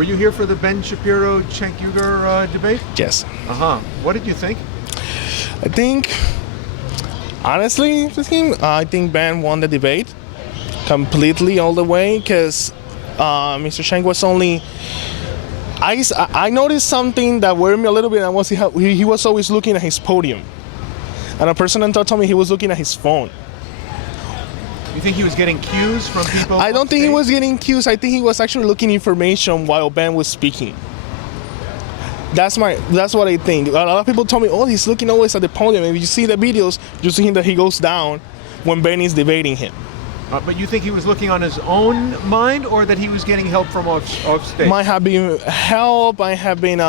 Were you here for the Ben Shapiro, Cenk Uygur debate? Yes. What did you think? I think, honestly, I think Ben won the debate completely all the way because Mr. Cenk was only. I noticed something that worried me a little bit, and was he was always looking at his podium. And a person on top told me he was looking at his phone. You think he was getting cues from people? I don't think he was getting cues. I think he was actually looking information while Ben was speaking. That's what I think. A lot of people told me, oh, he's looking always at the podium. If you see the videos, you see that he goes down when Ben is debating him. But you think he was looking on his own mind, or that he was getting help from off stage? Might have been help. Might have been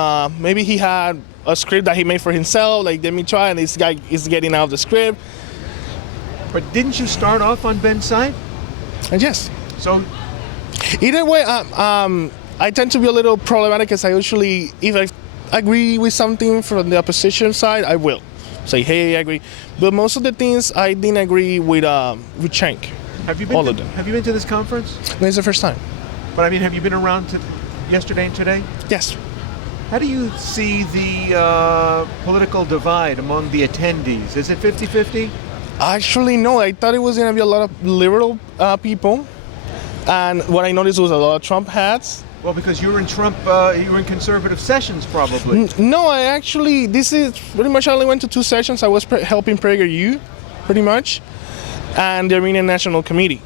maybe he had a script that he made for himself. Like, let me try, and this guy is getting out of the script. But didn't you start off on Ben's side? Yes. So either way, I tend to be a little problematic because I usually, if I agree with something from the opposition side, I will say, hey, I agree. But most of the things I didn't agree with Cenk. Have you been to this conference? No, it's the first time. But I mean, have you been around to yesterday and today? Yes. How do you see the political divide among the attendees? Is it 50-50? Actually, no. I thought it was going to be a lot of liberal people. And what I noticed was a lot of Trump hats. Well, because you were in you were in conservative sessions, probably. No, this is pretty much, I only went to 2 sessions. I was helping PragerU, pretty much, and the Armenian National Committee,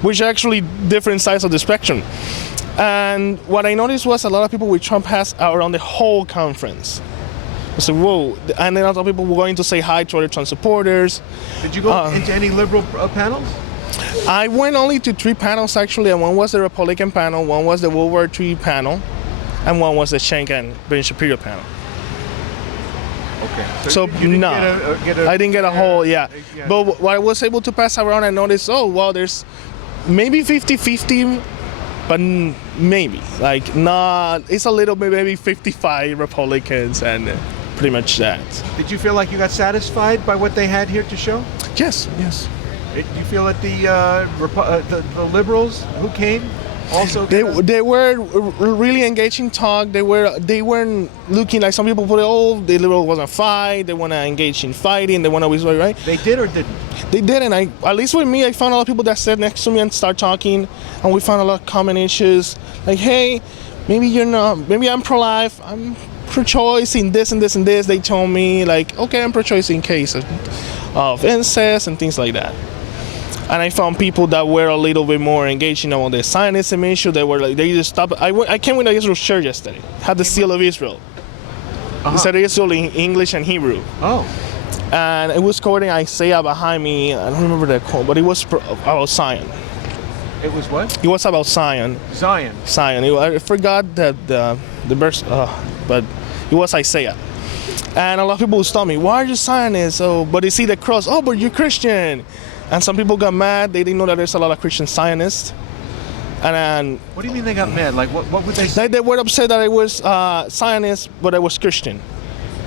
which are actually different sides of the spectrum. And what I noticed was a lot of people with Trump hats around the whole conference. I said, whoa. And then other people were going to say hi to other Trump supporters. Did you go into any liberal panels? I went only to 3 panels, actually, and one was the Republican panel, one was the World War III panel, and one was the Cenk and Ben Shapiro panel. Okay. So you didn't I didn't get a whole, yeah. But what I was able to pass around, I noticed, oh, well, there's maybe 50-50, but maybe. Like, not, it's a little bit, maybe 55 Republicans and pretty much that. Did you feel like you got satisfied by what they had here to show? Yes, yes. Do you feel that the liberals who came also they were really engaging talk. They weren't looking like some people put it, oh, the liberal wasn't fight. They want to engage in fighting. They want to always fight, right? They did or didn't? They didn't. At least with me, I found a lot of people that sat next to me and start talking, and we found a lot of common issues. Like, hey, maybe you're not. Maybe I'm pro-life. I'm pro-choice in this and this and this. They told me, like, okay, I'm pro-choice in case of incest and things like that. And I found people that were a little bit more engaged in on the Zionism issue. They were like, they just stopped. I came with an Israel shirt yesterday. Had the seal of Israel. It said Israel in English and Hebrew. Oh. And it was quoting Isaiah behind me. I don't remember that quote, but it was about Zion. It was what? It was about Zion. Zion. I forgot that the verse, but it was Isaiah. And a lot of people would stop me. Why are you Zionists? Oh, but they see the cross. Oh, but you're Christian. And some people got mad. They didn't know that there's a lot of Christian Zionists. And what do you mean they got mad? Like, what would they say? Like, they were upset that I was Zionist, but I was Christian.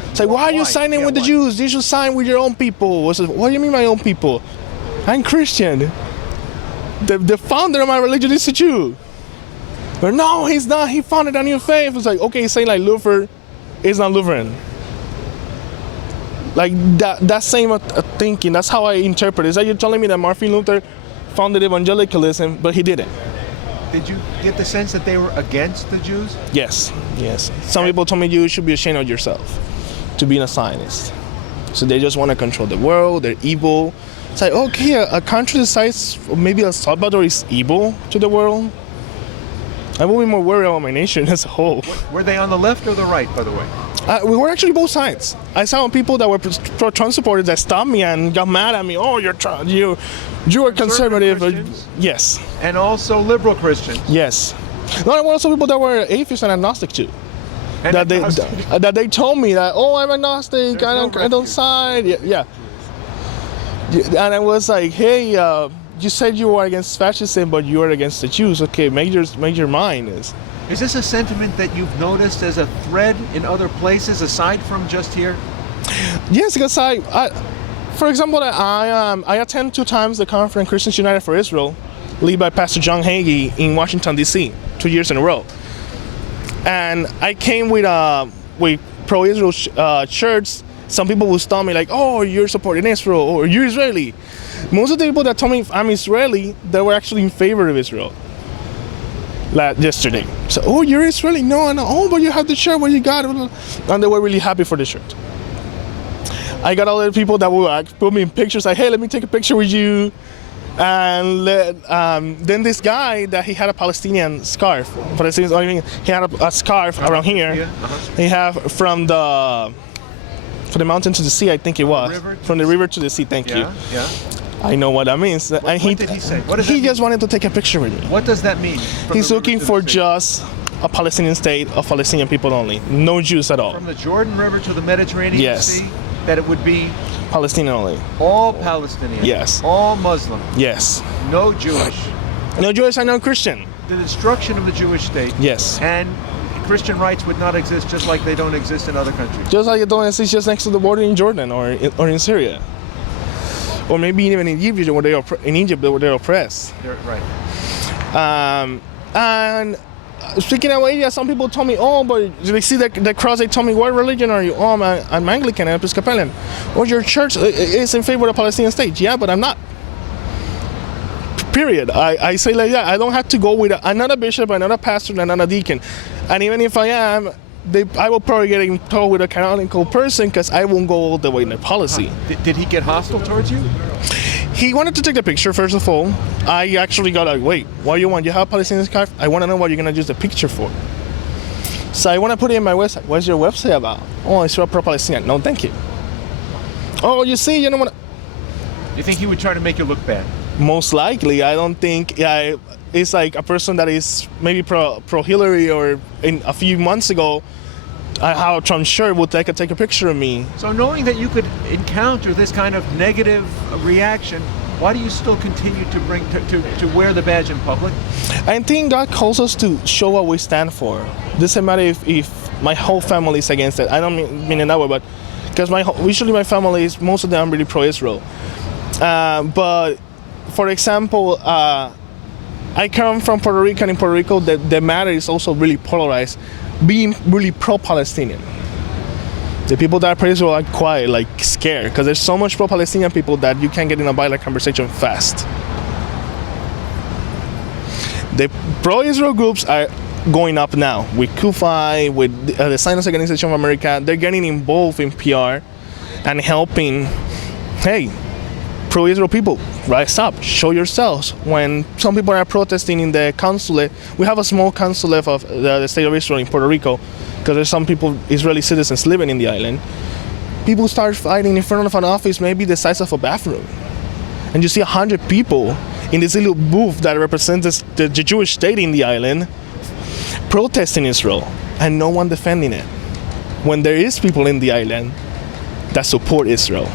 It's like, why are you signing with the Jews? You should sign with your own people. I said, what do you mean my own people? I'm Christian. The founder of my religion is a Jew. But no, he's not. He founded a new faith. It's like, okay, say like Luther is not Lutheran. Like that same thinking, that's how I interpret it. Is that you're telling me that Martin Luther founded evangelicalism, but he didn't? Did you get the sense that they were against the Jews? Yes, yes. Some people told me you should be ashamed of yourself to being a Zionist. So they just want to control the world, they're evil. It's like, okay, a country the size of maybe El Salvador is evil to the world. I will be more worried about my nation as a whole. Were they on the left or the right, by the way? We were actually both sides. I saw people that were pro-Trump supporters that stopped me and got mad at me. Oh, you are conservative. Yes. And also liberal Christians. Yes. No, there were also people that were atheists and agnostic too. And that they told me that, oh, I'm agnostic. I don't side. Yeah. And I was like, hey, you said you were against fascism, but you are against the Jews. Okay, make your mind. Is this a sentiment that you've noticed as a thread in other places aside from just here? Yes, because for example, I attend 2 times the conference Christians United for Israel, led by Pastor John Hagee in Washington, D.C., 2 years in a row. and I came with pro-Israel shirts, some people will stop me like, oh, you're supporting Israel, or you're Israeli. Most of the people that told me I'm Israeli, they were actually in favor of Israel. Yesterday. So, oh, you're Israeli? No, no. Oh, but you have the shirt, what you got? And they were really happy for the shirt. I got other people that will put me in pictures like, hey, let me take a picture with you. And then this guy that he had a Palestinian scarf. He had a scarf around here. Yeah. He had from the mountain to the sea, I think it was. From the river to the sea, thank you. Yeah. I know what that means. What did he say? What does he that just wanted to take a picture with me. What does that mean? He's looking for just a Palestinian state of Palestinian people only. No Jews at all. From the Jordan River to the Mediterranean Yes. Sea, that it would be Palestinian only. all Palestinian. Yes. All Muslim. Yes. No Jewish. No Jewish and no Christian. The destruction of the Jewish state. Yes. And Christian rights would not exist, just like they don't exist in other countries. Just like it don't exist just next to the border in Jordan or in Syria. Or maybe even in Egypt where they're oppressed. Right. And speaking of India, some people told me, oh, but they see the cross, they told me, what religion are you? Oh, I'm Anglican and Episcopalian. Oh, your church is in favor of the Palestinian state. Yeah, but I'm not. Period. I say like that. I don't have to go with another bishop, another pastor, another deacon. And even if I am, I will probably get in touch with a canonical person because I won't go all the way in their policy. Did he get hostile towards you? He wanted to take the picture, first of all. I actually got like, wait, what do you want? You have a Palestinian scarf? I want to know what you're going to use the picture for. So I want to put it in my website. What's your website about? Oh, it's pro-Palestinian. No, thank you. Oh, you see, you don't want to... You think he would try to make you look bad? Most likely. I don't think... it's like a person that is maybe pro-Hillary or a few months ago, how a Trump shirt would take a picture of me. So knowing that you could encounter this kind of negative reaction, why do you still continue to bring to wear the badge in public? I think God calls us to show what we stand for. Doesn't matter if my whole family is against it. I don't mean in that way, but because usually my family is, most of them are really pro-Israel. But for example, I come from Puerto Rico, and in Puerto Rico, the matter is also really polarized, being really pro-Palestinian. The people that are pro-Israel are quiet, like scared, because there's so much pro-Palestinian people that you can't get in a violent conversation fast. The pro-Israel groups are going up now, with CUFI, with the Zionist Organization of America. They're getting involved in PR and helping, hey, pro-Israel people, rise up, show yourselves. When some people are protesting in the consulate, we have a small consulate of the state of Israel in Puerto Rico, because there's some people, Israeli citizens living in the island. People start fighting in front of an office, maybe the size of a bathroom. And you see 100 people in this little booth that represents the Jewish state in the island, protesting Israel, and no one defending it. When there is people in the island that support Israel.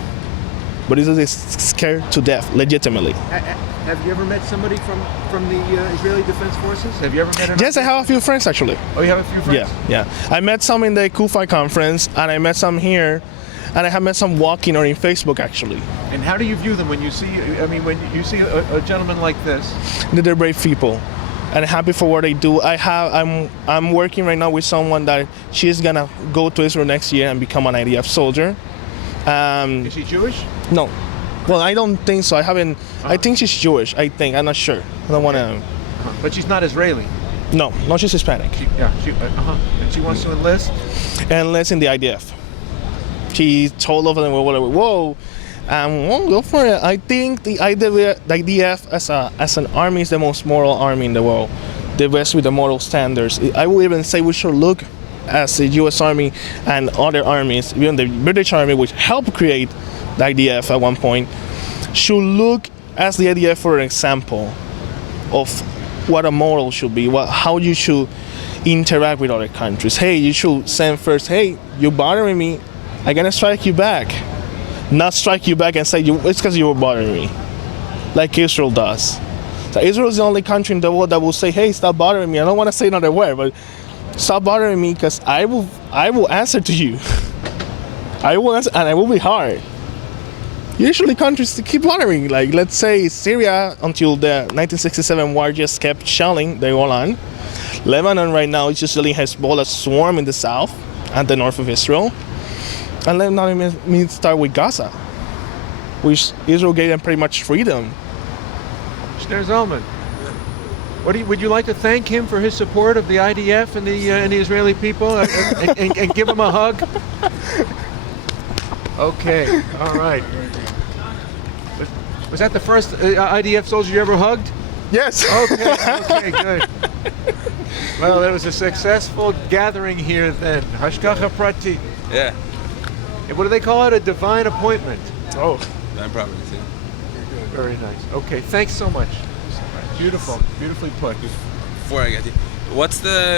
But Israel is scared to death, legitimately. Have you ever met somebody from the Israeli Defense Forces? Have you ever met? Yes, I have a few friends actually. Oh, you have a few friends? Yeah. I met some in the CUFI conference, and I met some here, and I have met some walking or in Facebook actually. And how do you view them when you see? I mean, when you see a gentleman like this? They're brave people, and happy for what they do. I'm working right now with someone that she's gonna go to Israel next year and become an IDF soldier. Is she Jewish? No. Well, I don't think so. I haven't. I think she's Jewish. I think. I'm not sure. I don't want to. But she's not Israeli. No, she's Hispanic. And she wants to enlist. Enlist in the IDF. She told over them, whoa, won't go for it. I think the IDF as an army is the most moral army in the world. The best with the moral standards. I would even say we should look as the U.S. Army and other armies, even the British Army, which helped create the IDF at one point, should look as the IDF for an example of what a moral should be, how you should interact with other countries. Hey, you should send first, hey, you're bothering me, I'm gonna strike you back. Not strike you back and say, it's because you were bothering me, like Israel does. So Israel is the only country in the world that will say, hey, stop bothering me. I don't want to say another word, but stop bothering me, because I will answer to you. I will answer, and I will be hard. Usually countries keep bothering, like let's say Syria until the 1967 war just kept shelling the Golan. Lebanon right now is just letting Hezbollah swarm in the south and the north of Israel. And Lebanon means start with Gaza, which Israel gave them pretty much freedom. Shner Zalman, would you like to thank him for his support of the IDF and the Israeli people and give him a hug? Okay, all right. Was that the first IDF soldier you ever hugged? Yes. Okay, good. Well, it was a successful gathering here then. Hashgacha Prati. Yeah. What do they call it? A divine appointment. Oh. I'm probably too. Very nice. Okay, thanks so much. Beautiful. Beautifully put. Before I get to what's the